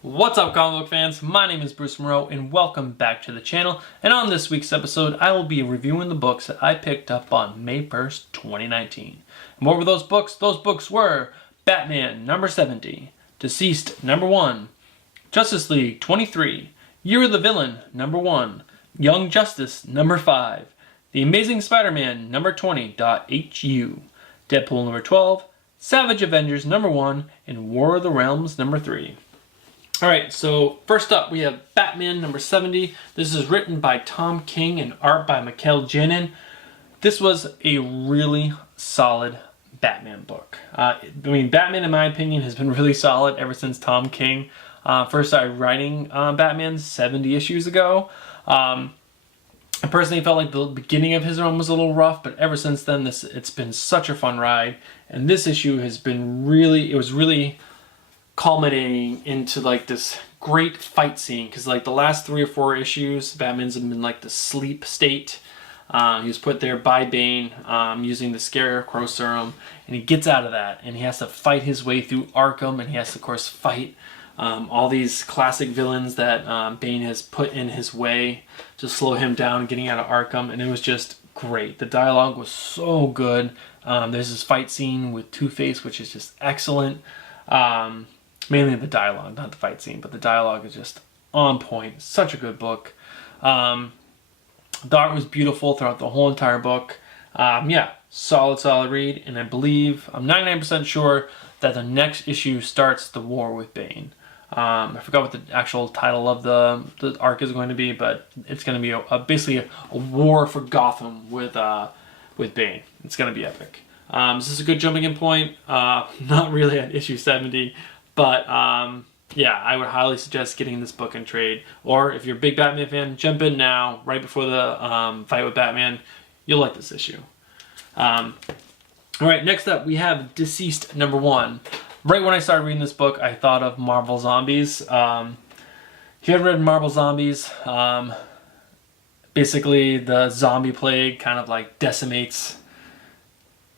What's up, comic book fans? My name is Bruce Moreau and welcome back to the channel. And on this week's episode, I will be reviewing the books that I picked up on May 1st, 2019. And what were those books? Those books were Batman number 70, DCeased number 1, Justice League 23, Year of the Villain number 1, Young Justice number 5, The Amazing Spider-Man number 20.HU, Deadpool number 12, Savage Avengers number 1, and War of the Realms number 3. Alright, so first up we have Batman number 70. This is written by Tom King and art by Mikel Janin. This was a really solid Batman book. Batman in my opinion has been really solid ever since Tom King first started writing Batman 70 issues ago. I personally felt like the beginning of his run was a little rough, but ever since then it's been such a fun ride. And this issue has been really culminating into like this great fight scene, because like the last 3 or 4 issues Batman's been like the sleep state. He was put there by Bane using the Scarecrow serum, and he gets out of that and he has to fight his way through Arkham, and he has to of course fight all these classic villains that Bane has put in his way to slow him down getting out of Arkham. And it was just great. The dialogue was so good. There's this fight scene with Two-Face which is just excellent. Mainly the dialogue, not the fight scene, but the dialogue is just on point. Such a good book. The art was beautiful throughout the whole entire book. Solid read, and I believe, I'm 99% sure that the next issue starts the war with Bane. I forgot what the actual title of the arc is going to be, but it's going to be basically a war for Gotham with Bane. It's going to be epic. This is a good jumping in point. Not really at issue 70. But, I would highly suggest getting this book in trade. Or if you're a big Batman fan, jump in now, right before the fight with Batman. You'll like this issue. Alright, next up we have DCeased number 1. Right when I started reading this book, I thought of Marvel Zombies. If you haven't read Marvel Zombies, basically the zombie plague kind of like decimates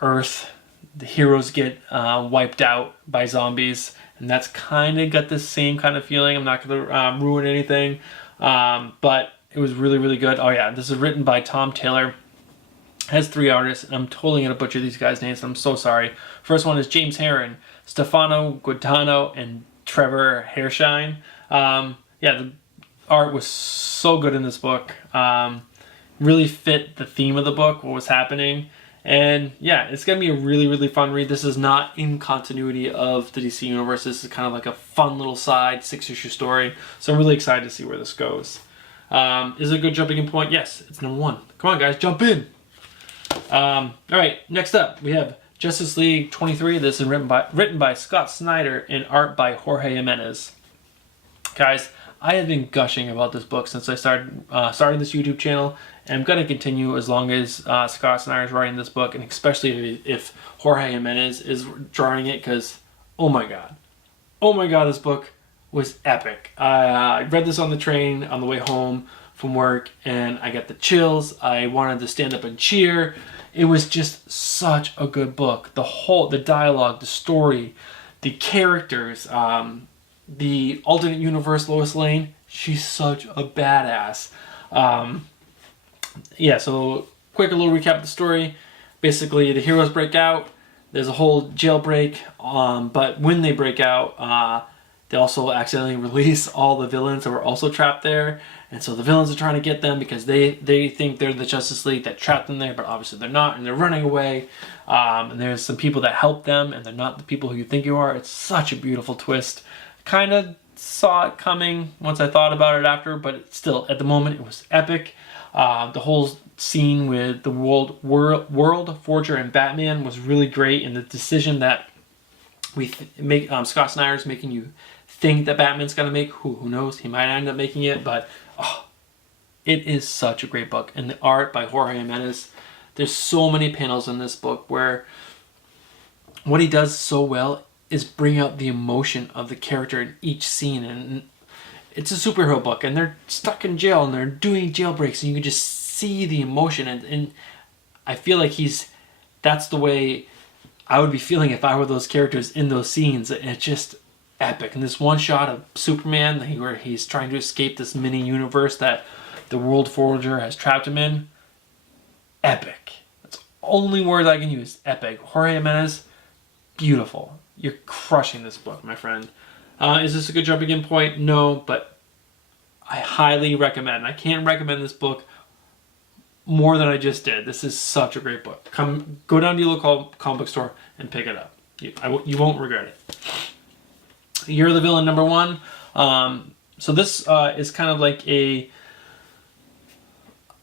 Earth. The heroes get wiped out by zombies, and that's kind of got the same kind of feeling. I'm not going to ruin anything, but it was really good. Oh yeah, this is written by Tom Taylor. Has 3 artists, and I'm totally going to butcher these guys' names. I'm so sorry. First one is James Herron, Stefano Guadagno, and Trevor Hairshine. The art was so good in this book. Really fit the theme of the book, what was happening. And yeah, it's going to be a really fun read. This is not in continuity of the DC universe. This is kind of like a fun little side 6-issue story. So I'm really excited to see where this goes. Is it a good jumping in point? Yes, it's number 1. Come on guys, jump in. Alright, next up we have Justice League 23. This is written by Scott Snyder and art by Jorge Jimenez. Guys, I have been gushing about this book since I started this YouTube channel, and I'm going to continue as long as Scott Snyder is writing this book, and especially if Jorge Jimenez is drawing it, because oh my god, this book was epic. I read this on the train on the way home from work, and I got the chills. I wanted to stand up and cheer. It was just such a good book. The dialogue, the story, the characters, the alternate universe Lois Lane, she's such a badass. So quick little recap of the story. Basically, the heroes break out. There's a whole jailbreak, but when they break out, they also accidentally release all the villains that were also trapped there. And so the villains are trying to get them because they think they're the Justice League that trapped them there, but obviously they're not, and they're running away. And there's some people that help them, and they're not the people who you think you are. It's such a beautiful twist. Kind of saw it coming once I thought about it after, but still, at the moment, it was epic. The whole scene with the World Forger and Batman was really great, and the decision that Scott Snyder's making you think that Batman's going to make, who knows, he might end up making it, but it is such a great book. And the art by Jorge Jimenez, there's so many panels in this book where what he does so well is bring out the emotion of the character in each scene. And it's a superhero book, and they're stuck in jail, and they're doing jailbreaks, and you can just see the emotion. And I feel like that's the way I would be feeling if I were those characters in those scenes. And it's just epic. And this one shot of Superman where he's trying to escape this mini universe that the World Forger has trapped him in. Epic. That's the only word I can use. Epic. Jorge Jimenez, beautiful. You're crushing this book, my friend. Is this a good jumping in point? No, but I highly recommend. I can't recommend this book more than I just did. This is such a great book. Go down to your local comic book store and pick it up. You won't regret it. You're the Villain #1. So this is kind of like a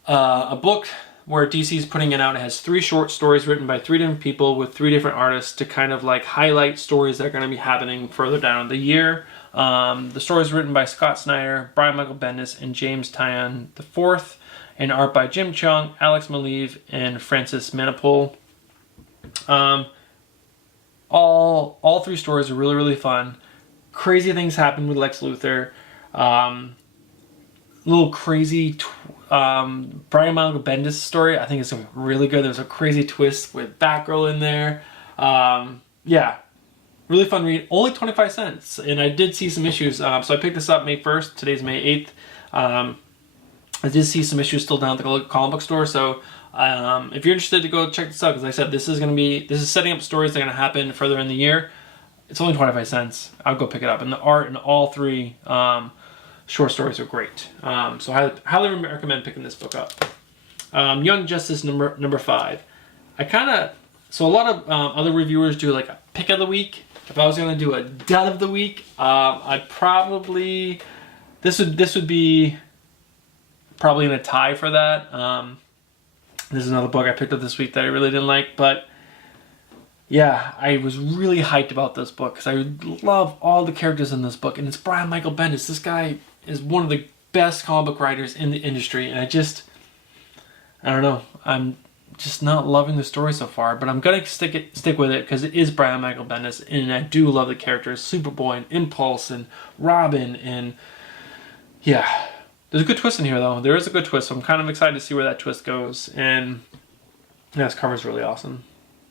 book where DC is putting it out. It has 3 short stories written by 3 different people with 3 different artists to kind of like highlight stories that are going to be happening further down the year. The story is written by Scott Snyder, Brian Michael Bendis, and James Tynion IV, and art by Jim Cheung, Alex Maleev, and Francis Manapul. All 3 stories are really, really fun. Crazy things happen with Lex Luthor. Little crazy Brian Michael Bendis story I think is really good. There's a crazy twist with Batgirl in there. Yeah, really fun read. Only 25 cents, and I did see some issues. So I picked this up May 1st. Today's May 8th. I did see some issues still down at the comic book store. So if you're interested to go check this out, because like I said, this is setting up stories that are going to happen further in the year. It's only 25 cents. I'll go pick it up. And the art in all 3 short stories are great. So I highly recommend picking this book up. Young Justice number 5. So a lot of other reviewers do like a pick of the week. If I was going to do a dud of the week, I'd probably, this would be probably in a tie for that. This is another book I picked up this week that I really didn't like, but yeah, I was really hyped about this book because I love all the characters in this book, and it's Brian Michael Bendis. This guy is one of the best comic book writers in the industry, and I don't know, I'm just not loving the story so far, but I'm gonna stick with it because it is Brian Michael Bendis, and I do love the characters, Superboy and Impulse and Robin, and yeah. There's a good twist in here, though. There is a good twist, so I'm kind of excited to see where that twist goes. And yeah, this cover is really awesome.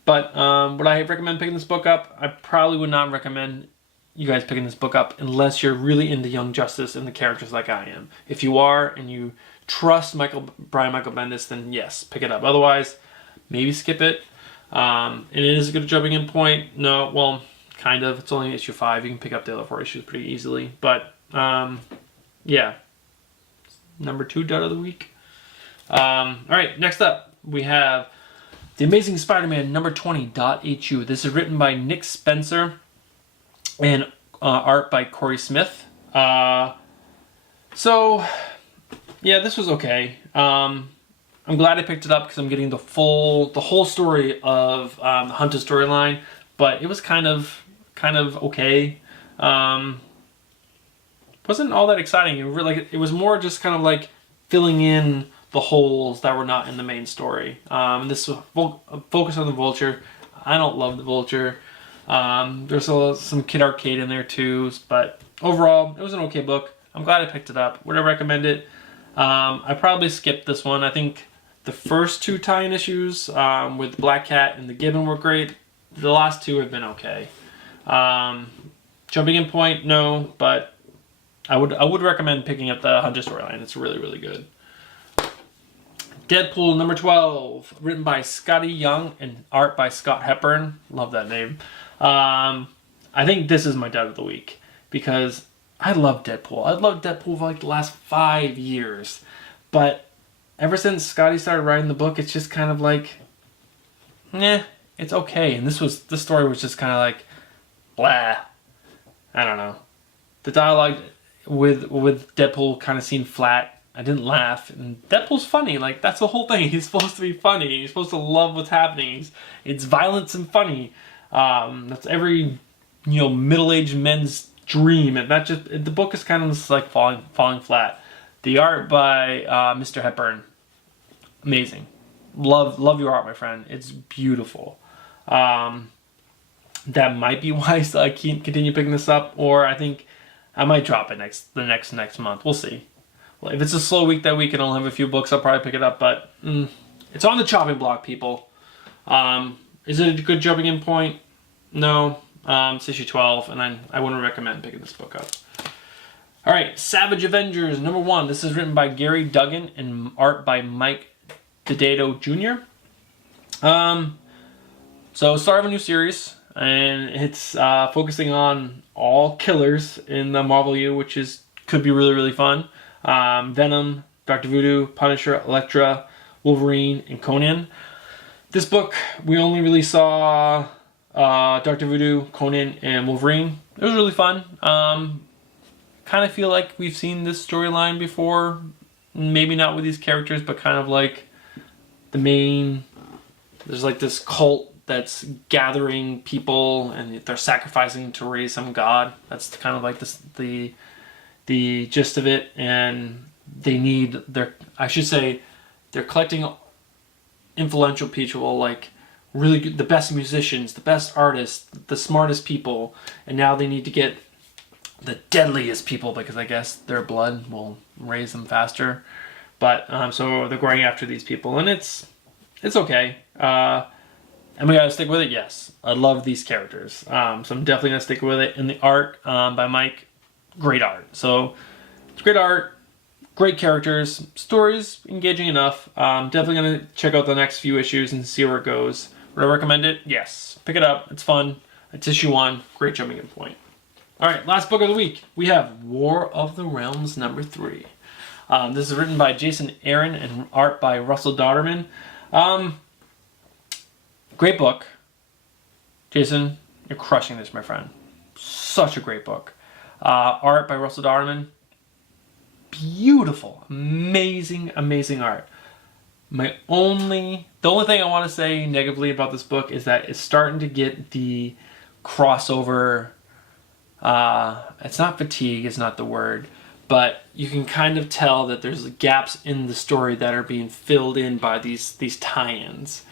But would I recommend picking this book up? I probably would not recommend you guys picking this book up unless you're really into Young Justice and the characters like I am. If you are and you trust Brian Michael Bendis, then yes, pick it up. Otherwise, maybe skip it. And it is a good jumping in point. No, well, kind of. It's only issue 5. You can pick up the other 4 issues pretty easily. But yeah. Number 2 dud of the week. All right, next up we have The Amazing Spider-Man number 20.HU. This is written by Nick Spencer and art by Corey Smith. So yeah, this was okay. I'm glad I picked it up because I'm getting the whole story of the Hunter storyline, but it was kind of okay. Wasn't all that exciting. It was more just kind of like filling in the holes that were not in the main story. This focus on the Vulture. I don't love the Vulture. There's some Kid Arcade in there too, but overall it was an okay book. I'm glad I picked it up. Would I recommend it? I probably skipped this one. I think the first 2 tie-in issues with Black Cat and the Gibbon were great. The last 2 have been okay. Jumping in point, no, but I would recommend picking up the Hunter storyline. It's really, really good. Deadpool number 12, written by Scotty Young and art by Scott Hepburn. Love that name. I think this is my dud of the week because I love Deadpool. I've loved Deadpool for like the last 5 years, but ever since Scotty started writing the book, it's just kind of like, it's okay. And this story was just kind of like, blah. I don't know. The dialogue with Deadpool kind of seemed flat. I didn't laugh. And Deadpool's funny. Like, that's the whole thing. He's supposed to be funny. You're supposed to love what's happening. It's violence and funny. That's every, middle-aged men's dream. And the book is kind of just like falling flat. The art by Mr. Hepburn, amazing. Love your art, my friend. It's beautiful. That might be why I can't continue picking this up, or I think I might drop it the next month. We'll see. Well, if it's a slow week that week and I'll have a few books, I'll probably pick it up, but it's on the chopping block, people. Is it a good jumping in point? No. It's issue 12, and I wouldn't recommend picking this book up. All right, Savage Avengers #1. This is written by Gary Duggan and art by Mike Deodato Jr. So start of a new series, and it's focusing on all killers in the Marvel U, which could be really, really fun. Venom, Dr. Voodoo, Punisher, Elektra, Wolverine, and Conan. This book, we only really saw Dr. Voodoo, Conan, and Wolverine. It was really fun. Kind of feel like we've seen this storyline before. Maybe not with these characters, but kind of like there's like this cult that's gathering people and they're sacrificing to raise some god. That's kind of like the gist of it. And they're collecting influential people, like really good, the best musicians, the best artists, the smartest people, and now they need to get the deadliest people because I guess their blood will raise them faster. But so they're going after these people, and it's okay. And we gotta stick with it. Yes, I love these characters, so I'm definitely gonna stick with it. And the art by Mike, great art. So it's great art, great characters, stories engaging enough. Definitely gonna check out the next few issues and see where it goes. Would I recommend it? Yes. Pick it up. It's fun. It's issue 1. Great jumping in point. All right, last book of the week. We have War of the Realms #3. This is written by Jason Aaron and art by Russell Dodderman. Great book. Jason, you're crushing this, my friend. Such a great book. Art by Russell Dodderman. Beautiful. Amazing, amazing art. The only thing I want to say negatively about this book is that it's starting to get the crossover. It's not fatigue, it's not the word, but you can kind of tell that there's gaps in the story that are being filled in by these tie-ins.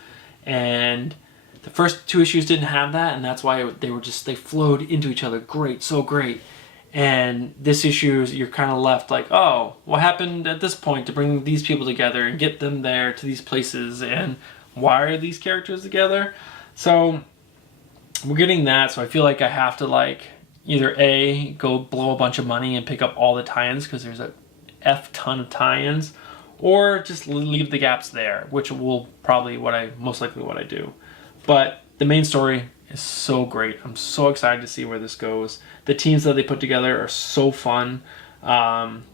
And the first 2 issues didn't have that, and that's why they flowed into each other so great. And this issue, you're kind of left like, oh, what happened at this point to bring these people together and get them there to these places, and why are these characters together? So we're getting that, so I feel like I have to either A, go blow a bunch of money and pick up all the tie-ins because there's a ton of tie-ins, or just leave the gaps there, which will probably most likely what I do. But the main story is so great. I'm so excited to see where this goes. The teams that they put together are so fun. Kind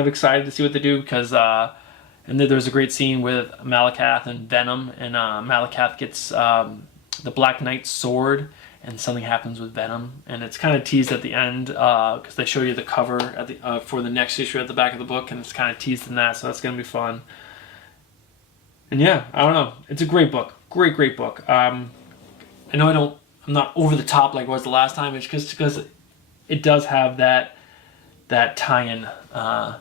of excited to see what they do because and there's a great scene with Malakath and Venom, and Malakath gets the Black Knight's sword, and something happens with Venom, and it's kind of teased at the end because they show you the cover at for the next issue at the back of the book, and it's kind of teased in that, so that's gonna be fun. And yeah, I don't know, it's a great book, great book. I know I'm not over the top like I was the last time. It's just because it does have that tie-in. I'm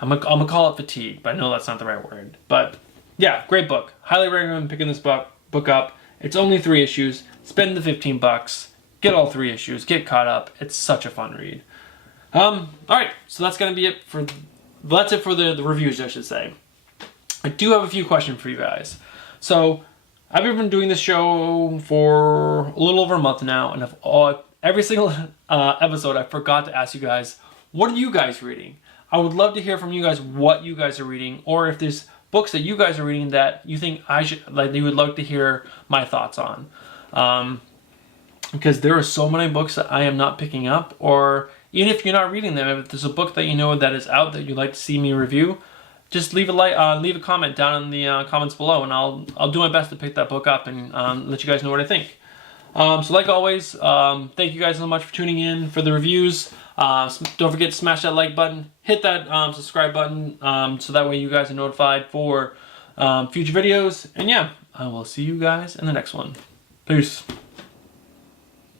gonna call it fatigue, but I know that's not the right word. But yeah, great book. Highly recommend picking this book up. It's only 3 issues. Spend the $15. Get all 3 issues. Get caught up. It's such a fun read. All right, so that's gonna be it for the reviews, I should say. I do have a few questions for you guys. So I've been doing this show for a little over a month now, and every single episode I forgot to ask you guys, what are you guys reading? I would love to hear from you guys what you guys are reading, or if there's books that you guys are reading that you think you would like to hear my thoughts on. Because there are so many books that I am not picking up, or even if you're not reading them, if there's a book that you know that is out that you'd like to see me review, just leave a comment down in the comments below, and I'll do my best to pick that book up and let you guys know what I think. So like always, thank you guys so much for tuning in for the reviews. Don't forget to smash that like button, hit that subscribe button, so that way you guys are notified for future videos. And yeah, I will see you guys in the next one. Peace.